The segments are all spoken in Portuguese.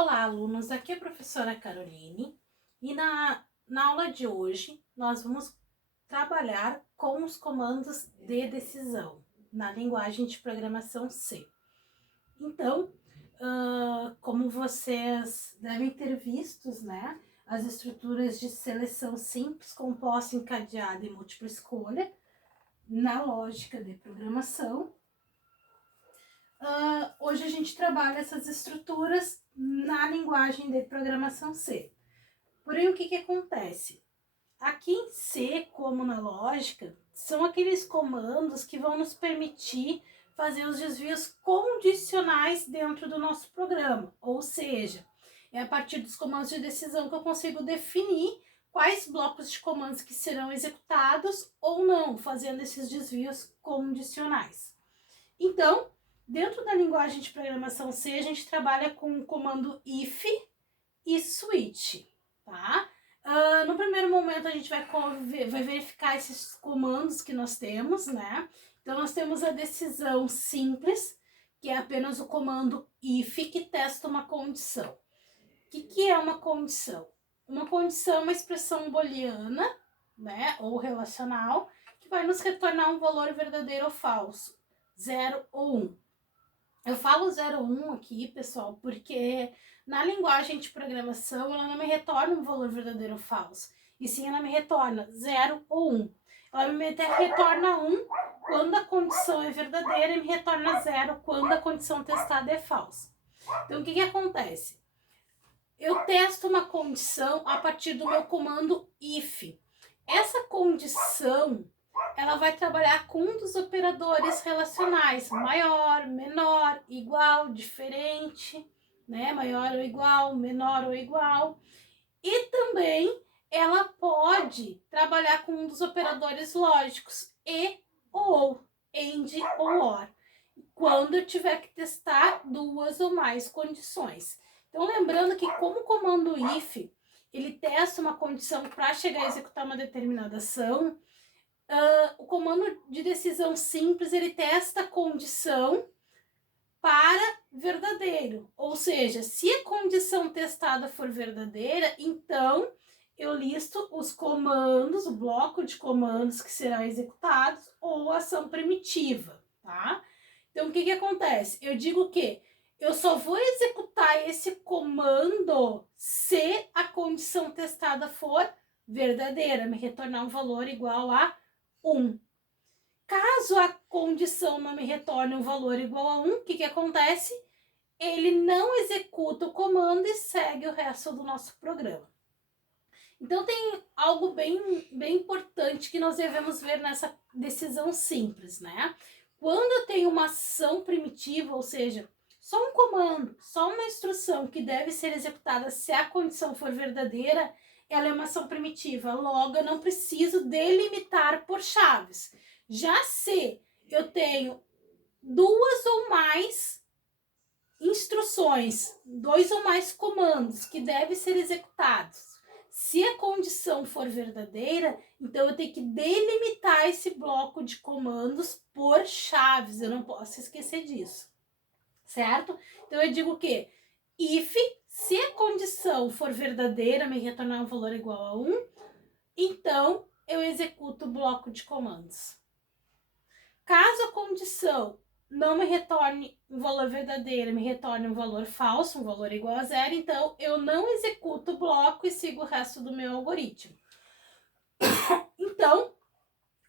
Olá, alunos! Aqui é a professora Caroline e na aula de hoje nós vamos trabalhar com os comandos de decisão na linguagem de programação C. Então, como vocês devem ter visto, né, as estruturas de seleção simples, composta, encadeada e múltipla escolha na lógica de programação. Hoje a gente trabalha essas estruturas na linguagem de programação C. Porém, o que acontece? Aqui em C, como na lógica, são aqueles comandos que vão nos permitir fazer os desvios condicionais dentro do nosso programa. Ou seja, é a partir dos comandos de decisão que eu consigo definir quais blocos de comandos que serão executados ou não, fazendo esses desvios condicionais. Então, dentro da linguagem de programação C, a gente trabalha com o comando if e switch, tá? No primeiro momento, a gente vai verificar esses comandos que nós temos, né? Então, nós temos a decisão simples, que é apenas o comando if, que testa uma condição. O que é uma condição? Uma condição é uma expressão booleana, né, ou relacional, que vai nos retornar um valor verdadeiro ou falso, 0 ou 1. Eu falo 0 ou 1 aqui, pessoal, porque na linguagem de programação ela não me retorna um valor verdadeiro ou falso, e sim ela me retorna 0 ou 1. Ela me retorna 1 quando a condição é verdadeira e me retorna 0 quando a condição testada é falsa. Então, o que acontece? Eu testo uma condição a partir do meu comando if. Essa condição ela vai trabalhar com um dos operadores relacionais, maior, menor, igual, diferente, né? Maior ou igual, menor ou igual. E também ela pode trabalhar com um dos operadores lógicos, e ou, and ou or, quando eu tiver que testar duas ou mais condições. Então, lembrando que como o comando if, ele testa uma condição para chegar a executar uma determinada ação, o comando de decisão simples, ele testa a condição para verdadeiro. Ou seja, se a condição testada for verdadeira, então eu listo os comandos, o bloco de comandos que serão executados ou ação primitiva, tá? Então, o que acontece? Eu digo que eu só vou executar esse comando se a condição testada for verdadeira, me retornar um valor igual a 1. Caso a condição não me retorne um valor igual a 1, o que acontece? Ele não executa o comando e segue o resto do nosso programa. Então, tem algo bem importante que nós devemos ver nessa decisão simples, né? Quando eu tenho uma ação primitiva, ou seja, só um comando, só uma instrução que deve ser executada se a condição for verdadeira, ela é uma ação primitiva. Logo, eu não preciso delimitar por chaves. Já se eu tenho duas ou mais instruções, dois ou mais comandos que devem ser executados, se a condição for verdadeira, então eu tenho que delimitar esse bloco de comandos por chaves. Eu não posso esquecer disso, certo? Então eu digo que if, se a condição for verdadeira, me retornar um valor igual a 1, então eu executo o bloco de comandos. Caso a condição não me retorne um valor verdadeiro, me retorne um valor falso, um valor igual a 0, então eu não executo o bloco e sigo o resto do meu algoritmo. Então,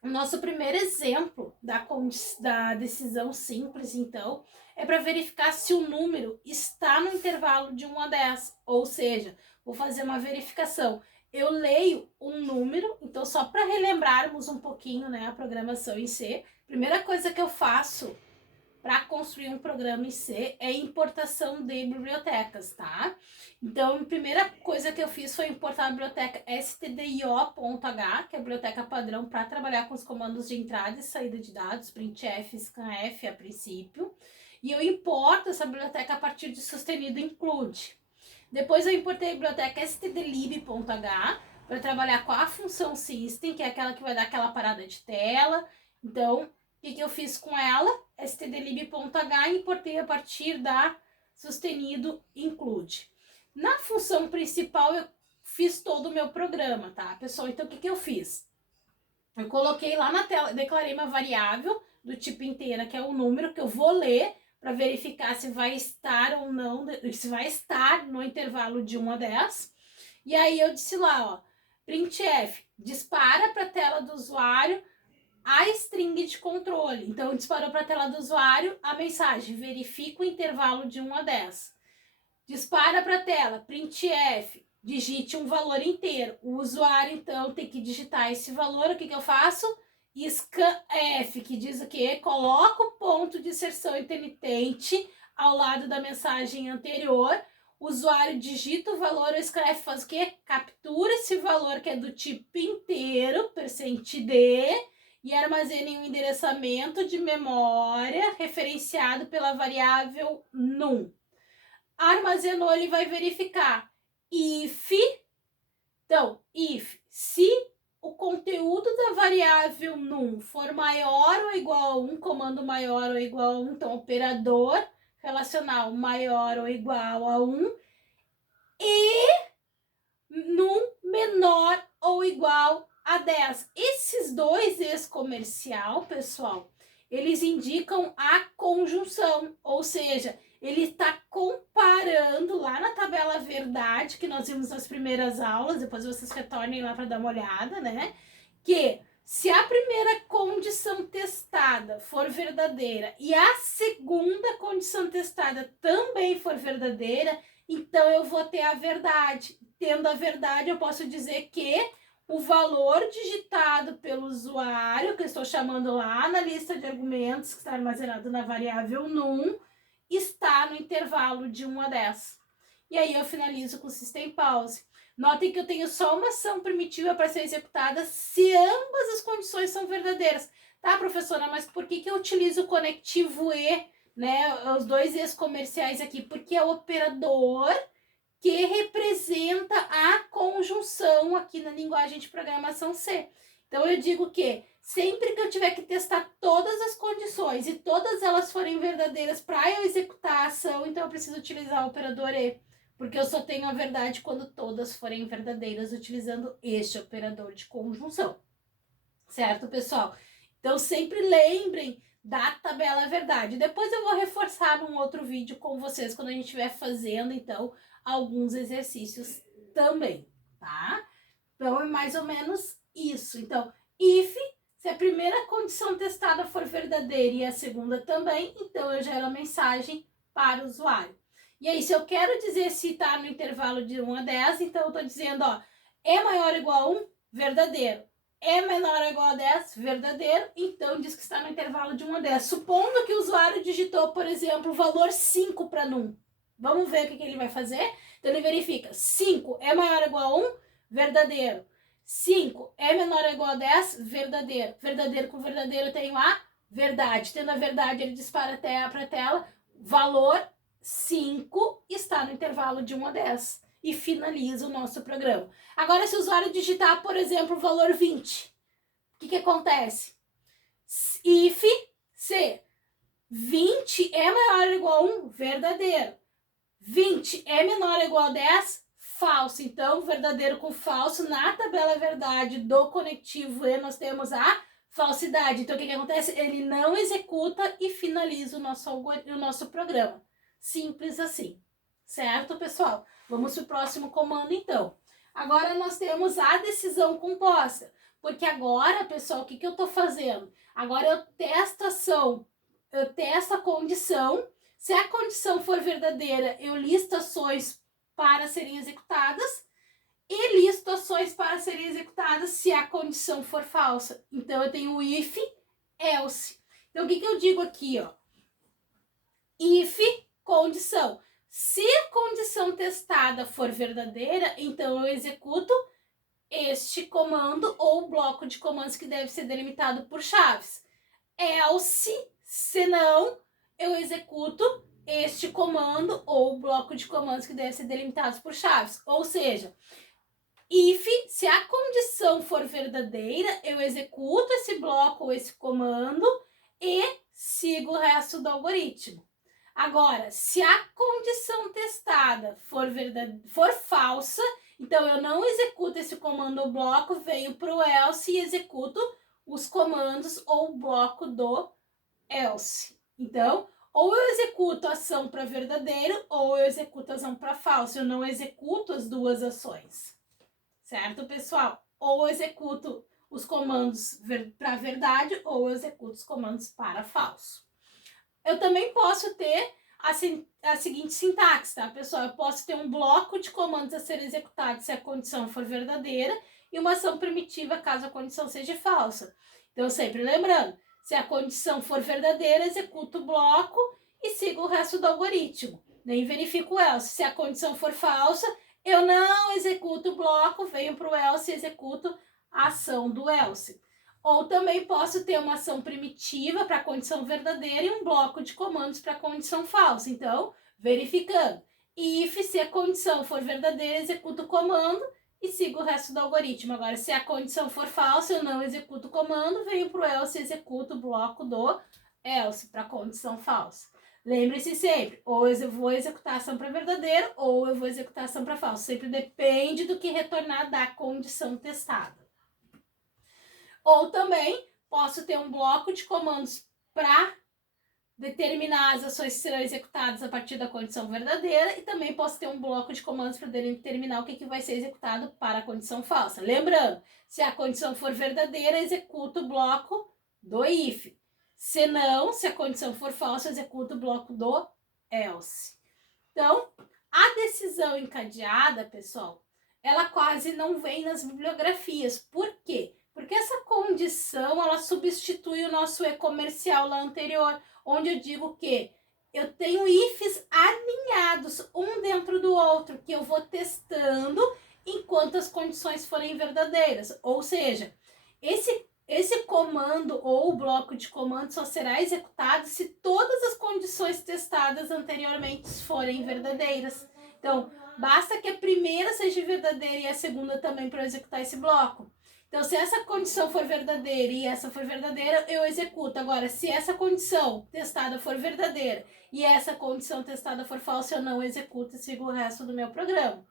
o nosso primeiro exemplo da decisão simples, então, é para verificar se o número está no intervalo de 1 a 10, ou seja, vou fazer uma verificação. Eu leio um número, então só para relembrarmos um pouquinho, né, a programação em C, primeira coisa que eu faço para construir um programa em C é importação de bibliotecas, tá? Então, a primeira coisa que eu fiz foi importar a biblioteca stdio.h, que é a biblioteca padrão para trabalhar com os comandos de entrada e saída de dados, printf, scanf a princípio. E eu importo essa biblioteca a partir de sustenido include. Depois eu importei a biblioteca stdlib.h para trabalhar com a função system, que é aquela que vai dar aquela parada de tela. Então, o que eu fiz com ela? stdlib.h e importei a partir da sustenido include. Na função principal, eu fiz todo o meu programa, tá, pessoal? Então, o que eu fiz? Eu coloquei lá na tela, declarei uma variável do tipo inteira, que é o número que eu vou ler para verificar se vai estar ou não, se vai estar no intervalo de 1 a 10. E aí eu disse lá, ó, printf, dispara para a tela do usuário a string de controle. Então, disparou para a tela do usuário a mensagem, verifica o intervalo de 1 a 10. Dispara para a tela, printf, digite um valor inteiro. O usuário, então, tem que digitar esse valor. O que eu faço? Scanf, que diz o quê? Coloca o ponto de inserção intermitente ao lado da mensagem anterior. O usuário digita o valor, o scanf faz o quê? Captura esse valor que é do tipo inteiro, %d, e armazena em um endereçamento de memória referenciado pela variável num. Armazenou, ele vai verificar if, então, if, se o conteúdo da variável num for maior ou igual a 1, comando maior ou igual a 1, então operador relacional maior ou igual a 1, e num menor ou igual a 10. Esses dois ex-comercial, pessoal, eles indicam a conjunção, ou seja, ele está comparando lá na tabela verdade, que nós vimos nas primeiras aulas, depois vocês retornem lá para dar uma olhada, né? Que se a primeira condição testada for verdadeira e a segunda condição testada também for verdadeira, então eu vou ter a verdade. Tendo a verdade, eu posso dizer que o valor digitado pelo usuário, que eu estou chamando lá na lista de argumentos, que está armazenado na variável num, está no intervalo de 1 a 10. E aí eu finalizo com o System Pause. Notem que eu tenho só uma ação primitiva para ser executada se ambas as condições são verdadeiras. Tá, professora, mas por que eu utilizo o conectivo E, né, os dois E's comerciais aqui? Porque é o operador que representa a conjunção aqui na linguagem de programação C. Então, eu digo que sempre que eu tiver que testar todas as condições e todas elas forem verdadeiras para eu executar a ação, então eu preciso utilizar o operador E, porque eu só tenho a verdade quando todas forem verdadeiras utilizando este operador de conjunção. Certo, pessoal? Então, sempre lembrem da tabela verdade. Depois eu vou reforçar num outro vídeo com vocês quando a gente estiver fazendo, então, alguns exercícios também, tá? Então, é mais ou menos isso. Então, if, se a primeira condição testada for verdadeira e a segunda também, então eu gero a mensagem para o usuário. E aí, se eu quero dizer se está no intervalo de 1 a 10, então eu estou dizendo, ó, é maior ou igual a 1? Verdadeiro. É menor ou igual a 10? Verdadeiro. Então, diz que está no intervalo de 1 a 10. Supondo que o usuário digitou, por exemplo, o valor 5 para num. Vamos ver o que ele vai fazer? Então, ele verifica. 5 é maior ou igual a 1? Verdadeiro. 5 é menor ou igual a 10? Verdadeiro. Verdadeiro com verdadeiro eu tenho a verdade. Tendo a verdade, ele dispara para a tela. Valor 5 está no intervalo de 1 a 10. E finaliza o nosso programa. Agora, se o usuário digitar, por exemplo, o valor 20, o que acontece? If se 20 é maior ou igual a 1, verdadeiro. 20 é menor ou igual a 10, falso. Então, verdadeiro com falso, na tabela verdade do conectivo E, nós temos a falsidade. Então, o que acontece? Ele não executa e finaliza o nosso programa. Simples assim. Certo, pessoal? Vamos para o próximo comando, então. Agora, nós temos a decisão composta. Porque agora, pessoal, o que eu estou fazendo? Agora, eu testo a ação, eu testo a condição. Se a condição for verdadeira, eu listo ações para serem executadas e listo ações para serem executadas se a condição for falsa. Então, eu tenho if, else. Então, o que eu digo aqui, ó? If, condição. Se a condição testada for verdadeira, então eu executo este comando ou bloco de comandos que deve ser delimitado por chaves. Else, se não, eu executo este comando ou bloco de comandos que devem ser delimitados por chaves. Ou seja, if, se a condição for verdadeira, eu executo esse bloco ou esse comando e sigo o resto do algoritmo. Agora, se a condição testada for falsa, então eu não executo esse comando ou bloco, venho para o else e executo os comandos ou bloco do else. Então, ou eu executo a ação para verdadeiro ou eu executo a ação para falso. Eu não executo as duas ações. Certo, pessoal? Ou eu executo os comandos para verdade ou eu executo os comandos para falso. Eu também posso ter a seguinte sintaxe, tá, pessoal? Eu posso ter um bloco de comandos a ser executado se a condição for verdadeira e uma ação primitiva caso a condição seja falsa. Então, sempre lembrando, se a condição for verdadeira, executo o bloco e sigo o resto do algoritmo. Nem verifico o else. Se a condição for falsa, eu não executo o bloco, venho para o else e executo a ação do else. Ou também posso ter uma ação primitiva para a condição verdadeira e um bloco de comandos para a condição falsa. Então, verificando. If, se a condição for verdadeira, executo o comando e sigo o resto do algoritmo. Agora, se a condição for falsa, eu não executo o comando, venho para o else e executo o bloco do else para a condição falsa. Lembre-se sempre, ou eu vou executar a ação para verdadeiro, ou eu vou executar a ação para falso. Sempre depende do que retornar da condição testada. Ou também posso ter um bloco de comandos para determinar as ações que serão executadas a partir da condição verdadeira e também posso ter um bloco de comandos para determinar o que vai ser executado para a condição falsa. Lembrando, se a condição for verdadeira, executo o bloco do if. Se não, se a condição for falsa, executo o bloco do else. Então, a decisão encadeada, pessoal, ela quase não vem nas bibliografias. Por quê? Porque essa condição, ela substitui o nosso e-comercial lá anterior, onde eu digo que eu tenho ifs alinhados um dentro do outro, que eu vou testando enquanto as condições forem verdadeiras. Ou seja, esse comando ou bloco de comando só será executado se todas as condições testadas anteriormente forem verdadeiras. Então, basta que a primeira seja verdadeira e a segunda também para executar esse bloco. Então, se essa condição for verdadeira e essa for verdadeira, eu executo. Agora, se essa condição testada for verdadeira e essa condição testada for falsa, eu não executo e sigo o resto do meu programa.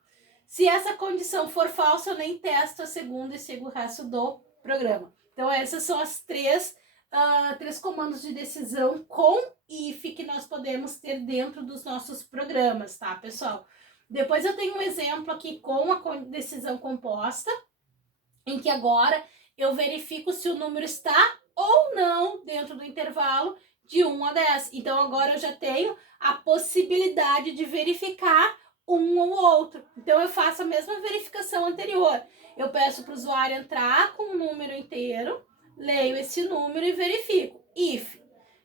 Se essa condição for falsa, eu nem testo a segunda e sigo o resto do programa. Então, essas são as três comandos de decisão com if que nós podemos ter dentro dos nossos programas, tá, pessoal? Depois eu tenho um exemplo aqui com a decisão composta, em que agora eu verifico se o número está ou não dentro do intervalo de 1 a 10. Então, agora eu já tenho a possibilidade de verificar um ou outro. Então, eu faço a mesma verificação anterior. Eu peço para o usuário entrar com o número inteiro, leio esse número e verifico. If,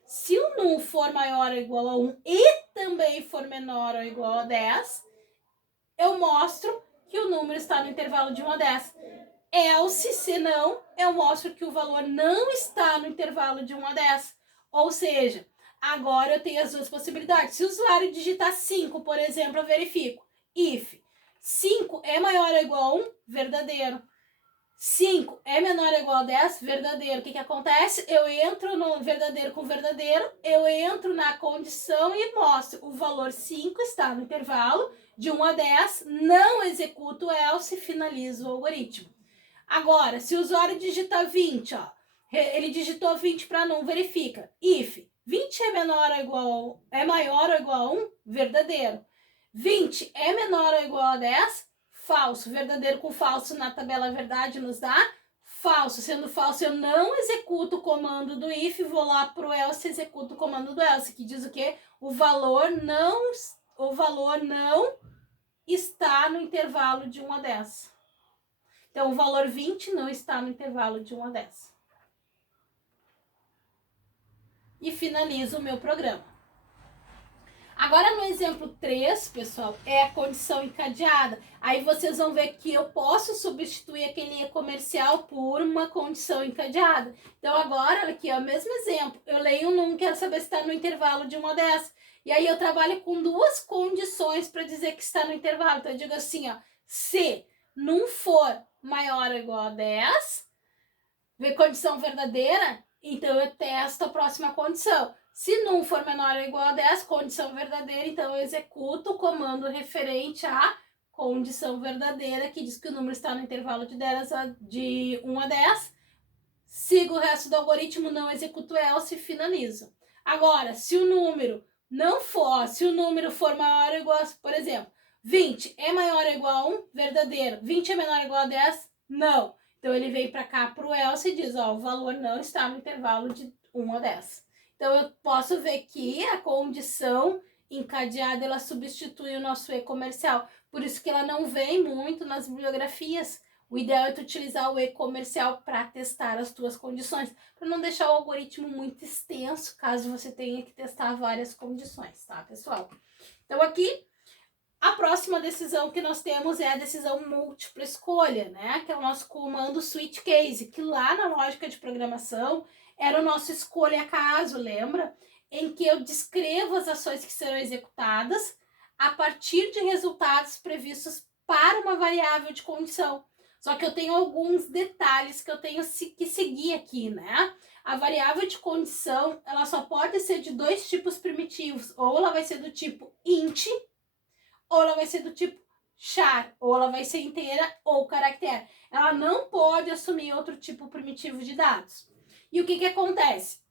se o num for maior ou igual a 1 e também for menor ou igual a 10, eu mostro que o número está no intervalo de 1 a 10. Else, se não, eu mostro que o valor não está no intervalo de 1 a 10. Ou seja, agora eu tenho as duas possibilidades. Se o usuário digitar 5, por exemplo, eu verifico. If 5 é maior ou igual a 1, verdadeiro. 5 é menor ou igual a 10, verdadeiro. O que acontece? Eu entro no verdadeiro com verdadeiro, eu entro na condição e mostro o valor 5 está no intervalo de 1 a 10, não executo o else e finalizo o algoritmo. Agora, se o usuário digitar 20, ó, ele digitou 20 para não, verifica. If 20 é maior ou igual a 1, verdadeiro. 20 é menor ou igual a 10, falso. Verdadeiro com falso na tabela verdade nos dá falso. Sendo falso, eu não executo o comando do if, vou lá pro else e executo o comando do else, que diz o quê? O valor não está no intervalo de 1 a 10. Então, o valor 20 não está no intervalo de 1 a 10. E finalizo o meu programa. Agora, no exemplo 3, pessoal, é a condição encadeada. Aí vocês vão ver que eu posso substituir aquele comercial por uma condição encadeada. Então, agora, aqui é o mesmo exemplo. Eu leio um número, quero saber se está no intervalo de 1 a 10. E aí, eu trabalho com duas condições para dizer que está no intervalo. Então, eu digo assim, ó, se não for maior ou igual a 10, ver condição verdadeira, então eu testo a próxima condição. Se num for menor ou igual a 10, condição verdadeira, então eu executo o comando referente à condição verdadeira, que diz que o número está no intervalo de 1 a 10, sigo o resto do algoritmo, não executo else e finalizo. Agora, se o número for maior ou igual, por exemplo, 20 é maior ou igual a 1, verdadeiro. 20 é menor ou igual a 10, não. Então ele vem para cá para o else e diz, ó, o valor não está no intervalo de 1 a 10. Então eu posso ver que a condição encadeada, ela substitui o nosso e-comercial. Por isso que ela não vem muito nas bibliografias. O ideal é tu utilizar o e-comercial para testar as tuas condições, para não deixar o algoritmo muito extenso, caso você tenha que testar várias condições, tá, pessoal? Então aqui, a próxima decisão que nós temos é a decisão múltipla escolha, né? Que é o nosso comando switch case, que lá na lógica de programação era o nosso escolha caso, lembra? Em que eu descrevo as ações que serão executadas a partir de resultados previstos para uma variável de condição. Só que eu tenho alguns detalhes que eu tenho que seguir aqui, né? A variável de condição, ela só pode ser de dois tipos primitivos. Ou ela vai ser do tipo int, ou ela vai ser do tipo char, ou ela vai ser inteira ou caractere. Ela não pode assumir outro tipo primitivo de dados. E o que acontece?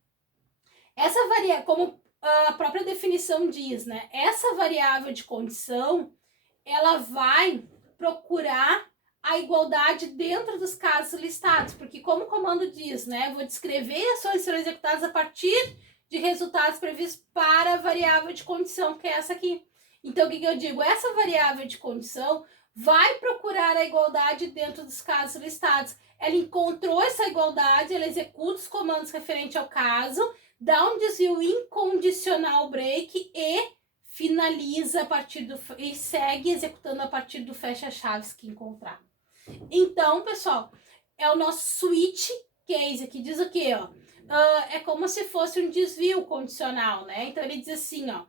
Essa variável, como a própria definição diz, né? Essa variável de condição, ela vai procurar a igualdade dentro dos casos listados, porque como o comando diz, né, vou descrever ações que serão executadas a partir de resultados previstos para a variável de condição, que é essa aqui. Então, o que eu digo? Essa variável de condição vai procurar a igualdade dentro dos casos listados. Ela encontrou essa igualdade, ela executa os comandos referentes ao caso, dá um desvio incondicional break e finaliza a partir do e segue executando a partir do fecha-chaves que encontrar. Então, pessoal, é o nosso switch case, que diz o quê, ó? É como se fosse um desvio condicional, né? Então ele diz assim, ó.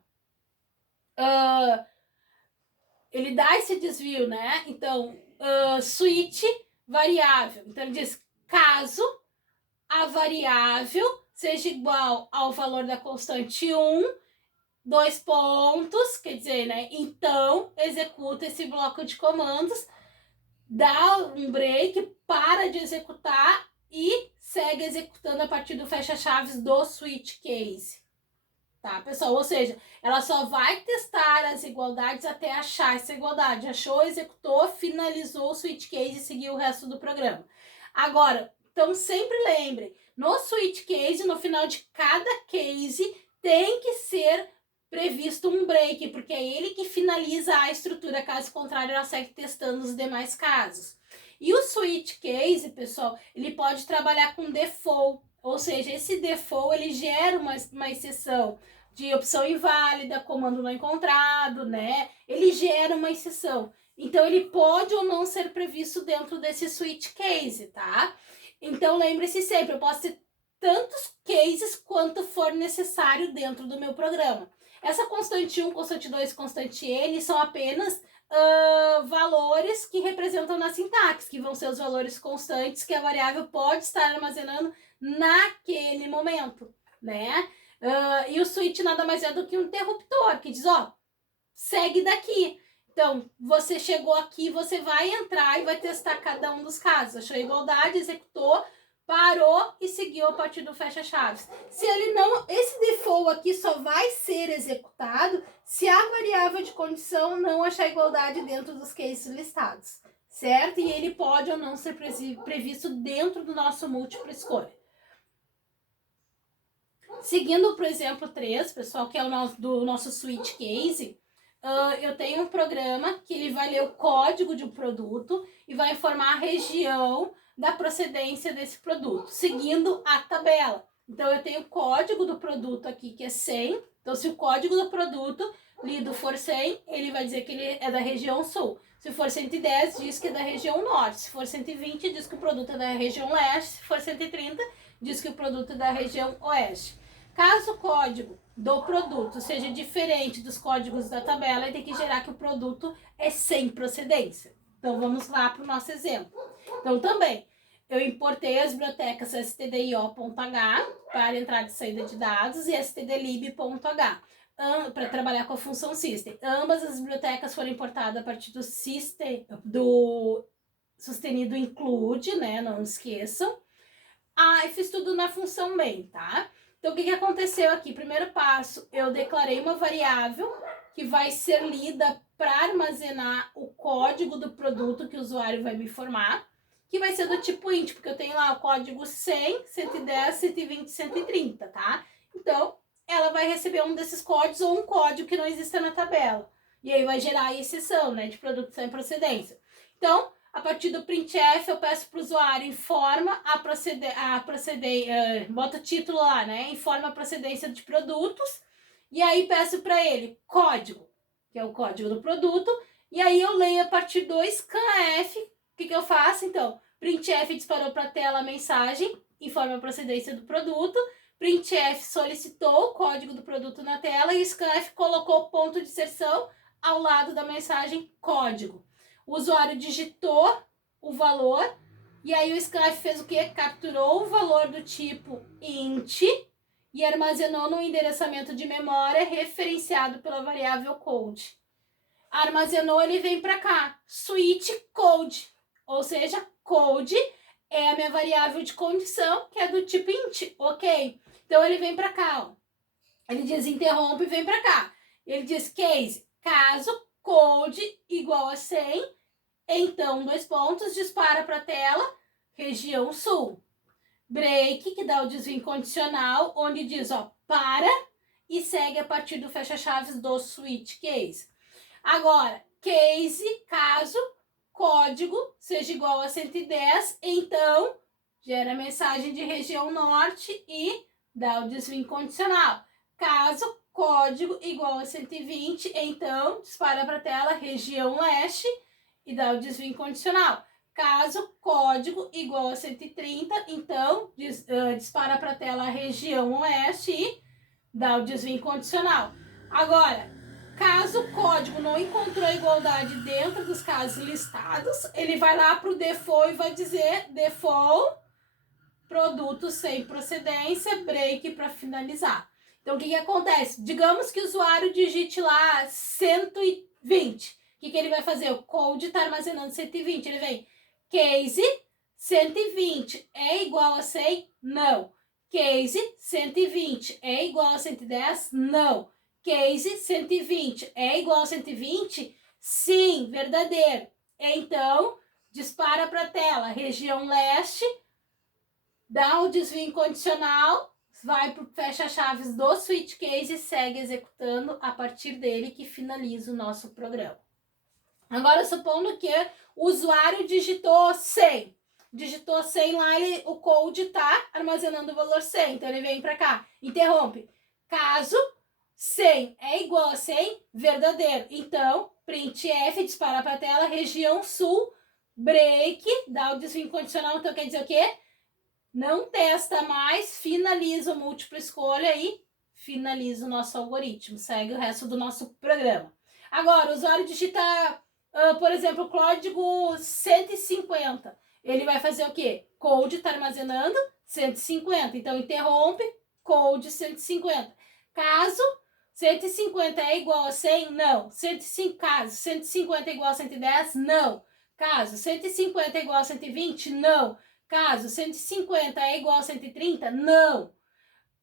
Ele dá esse desvio, né? Então, switch variável. Então ele diz, caso a variável seja igual ao valor da constante 1, 2 pontos, quer dizer, né? Então, executa esse bloco de comandos, dá um break, para de executar e segue executando a partir do fecha-chaves do switch case. Tá, pessoal? Ou seja, ela só vai testar as igualdades até achar essa igualdade. Achou, executou, finalizou o switch case e seguiu o resto do programa. Agora, então sempre lembre, no switch case, no final de cada case, tem que ser previsto um break, porque é ele que finaliza a estrutura, caso contrário, ela segue testando os demais casos. E o switch case, pessoal, ele pode trabalhar com default, ou seja, esse default ele gera uma exceção de opção inválida, comando não encontrado, né? Ele gera uma exceção. Então, ele pode ou não ser previsto dentro desse switch case, tá? Então, lembre-se sempre, eu posso ter tantos cases quanto for necessário dentro do meu programa. Essa constante 1, constante 2, constante n são apenas valores que representam na sintaxe, que vão ser os valores constantes que a variável pode estar armazenando naquele momento, né? E o switch nada mais é do que um interruptor, que diz, ó, segue daqui. Então, você chegou aqui, você vai entrar e vai testar cada um dos casos. Achou a igualdade, executou, parou e seguiu a partir do fecha-chaves. Se ele não, esse default aqui só vai ser executado se a variável de condição não achar igualdade dentro dos cases listados, certo? E ele pode ou não ser previsto dentro do nosso múltipla escolha. Seguindo para o exemplo 3, pessoal, que é o do nosso switch case, eu tenho um programa que ele vai ler o código de um produto e vai informar a região da procedência desse produto, seguindo a tabela. Então, eu tenho o código do produto aqui, que é 100. Então, se o código do produto lido for 100, ele vai dizer que ele é da região sul. Se for 110, diz que é da região norte. Se for 120, diz que o produto é da região leste. Se for 130, diz que o produto é da região oeste. Caso o código do produto seja diferente dos códigos da tabela, ele tem que gerar que o produto é sem procedência. Então, vamos lá para o nosso exemplo. Então, também, eu importei as bibliotecas stdio.h para entrada e saída de dados e stdlib.h para trabalhar com a função system. Ambas as bibliotecas foram importadas a partir do system, do sustenido include, né? Não esqueçam. E fiz tudo na função main, tá? Então, o que aconteceu aqui? Primeiro passo, eu declarei uma variável que vai ser lida para armazenar o código do produto que o usuário vai me informar, que vai ser do tipo int, porque eu tenho lá o código 100, 110, 120, 130, tá? Então, ela vai receber um desses códigos ou um código que não exista na tabela. E aí vai gerar a exceção, né, de produto sem procedência. Então, a partir do printf, eu peço para o usuário informa bota o título lá, né? Informa a procedência de produtos. E aí peço para ele código, que é o código do produto. E aí eu leio a partir do scanf. O que eu faço? Então, printf disparou para a tela a mensagem, informa a procedência do produto. Printf solicitou o código do produto na tela e scanf colocou o ponto de inserção ao lado da mensagem código. O usuário digitou o valor e aí o scanf fez o quê? Capturou o valor do tipo int e armazenou no endereçamento de memória referenciado pela variável code. Armazenou, ele vem para cá, switch code, ou seja, code é a minha variável de condição, que é do tipo int, ok? Então ele vem para cá, ó. Ele diz interrompe e vem para cá. Ele diz case, caso code igual a 100, então, 2 pontos, dispara para a tela, região sul. Break, que dá o desvio incondicional, onde diz, ó, para e segue a partir do fecha-chaves do switch case. Agora, case, caso código seja igual a 110, então gera mensagem de região norte e dá o desvio incondicional. Caso código igual a 120, então dispara para a tela região leste e dá o desvio incondicional. Caso código igual a 130, então dispara para a tela região oeste e dá o desvio incondicional. Agora, caso o código não encontrou igualdade dentro dos casos listados, ele vai lá para o default e vai dizer default produto sem procedência, break para finalizar. Então, o que acontece? Digamos que o usuário digite lá 120. O que ele vai fazer? O code está armazenando 120. Ele vem, case 120 é igual a 100? Não. Case 120 é igual a 110? Não. Case 120 é igual a 120? Sim, verdadeiro. Então, dispara para a tela, região leste, dá o desvio incondicional, vai para o fecha-chaves do switch case e segue executando a partir dele que finaliza o nosso programa. Agora, supondo que o usuário digitou 100. Digitou 100 lá, o code está armazenando o valor 100. Então, ele vem para cá, interrompe. Caso 100 é igual a 100, verdadeiro. Então, printf, dispara para a tela, região sul, break, dá o desvio incondicional. Então, quer dizer o quê? Não testa mais, finaliza o múltipla escolha e finaliza o nosso algoritmo. Segue o resto do nosso programa. Agora, o usuário digita, por exemplo, o código 150. Ele vai fazer o quê? Code está armazenando 150. Então, interrompe, code 150. Caso 150 é igual a 100, não. Caso 150 é igual a 110, não. Caso 150 é igual a 120, não. Caso 150 é igual a 130, não.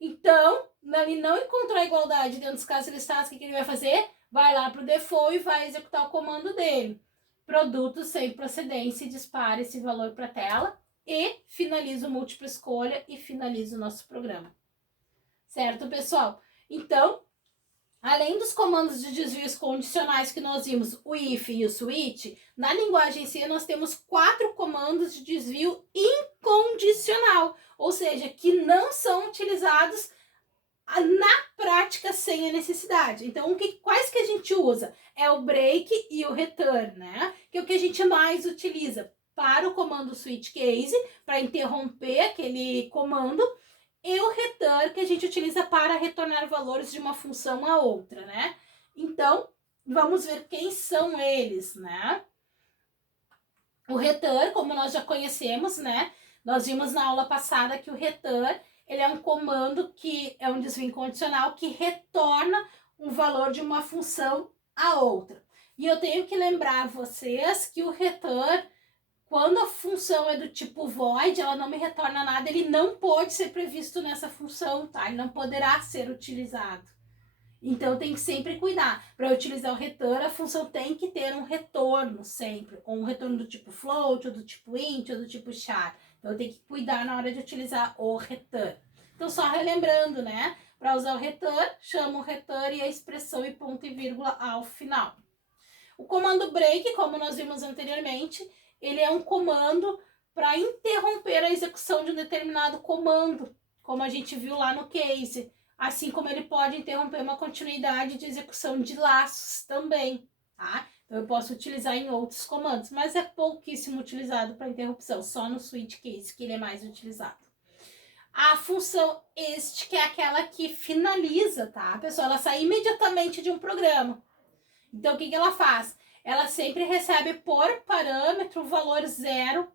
Então, ele não encontrou a igualdade dentro dos casos listados, o que ele vai fazer? Vai lá para o default e vai executar o comando dele. Produto sem procedência, dispara esse valor para a tela e finaliza o múltipla escolha e finaliza o nosso programa. Certo, pessoal? Então, além dos comandos de desvios condicionais que nós vimos, o if e o switch, na linguagem C nós temos 4 comandos de desvio incondicional, ou seja, que não são utilizados na prática sem a necessidade. Então, quais que a gente usa? É o break e o return, né? Que é o que a gente mais utiliza para o comando switch case, para interromper aquele comando, e o return que a gente utiliza para retornar valores de uma função a outra, né? Então, vamos ver quem são eles, né? O return, como nós já conhecemos, né? Nós vimos na aula passada que o return, ele é um comando que é um desvio incondicional que retorna um valor de uma função a outra. E eu tenho que lembrar vocês que o return, quando a função é do tipo void, ela não me retorna nada, ele não pode ser previsto nessa função, tá? Ele não poderá ser utilizado. Então tem que sempre cuidar. Para utilizar o return, a função tem que ter um retorno sempre, ou um retorno do tipo float, ou do tipo int, ou do tipo char. Então tem que cuidar na hora de utilizar o return. Então só relembrando, né? Para usar o return, chama o return e a expressão e ponto e vírgula ao final. O comando break, como nós vimos anteriormente, ele é um comando para interromper a execução de um determinado comando, como a gente viu lá no case. Assim como ele pode interromper uma continuidade de execução de laços também, tá? Então eu posso utilizar em outros comandos, mas é pouquíssimo utilizado para interrupção, só no switch case que ele é mais utilizado. A função este, que é aquela que finaliza, tá, pessoal? Ela sai imediatamente de um programa. Então, o que ela faz? Ela sempre recebe por parâmetro o valor 0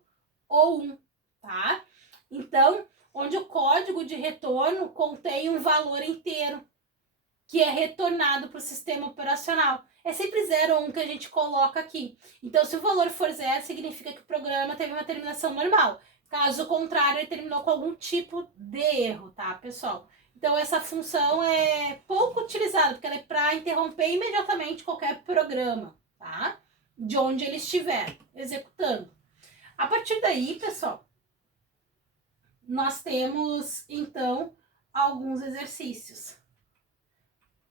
ou 1, tá? Então, onde o código de retorno contém um valor inteiro, que é retornado para o sistema operacional. É sempre 0 ou 1 que a gente coloca aqui. Então, se o valor for 0, significa que o programa teve uma terminação normal. Caso contrário, ele terminou com algum tipo de erro, tá, pessoal? Então, essa função é pouco utilizada, porque ela é para interromper imediatamente qualquer programa, tá? De onde ele estiver executando. A partir daí, pessoal, nós temos, então, alguns exercícios.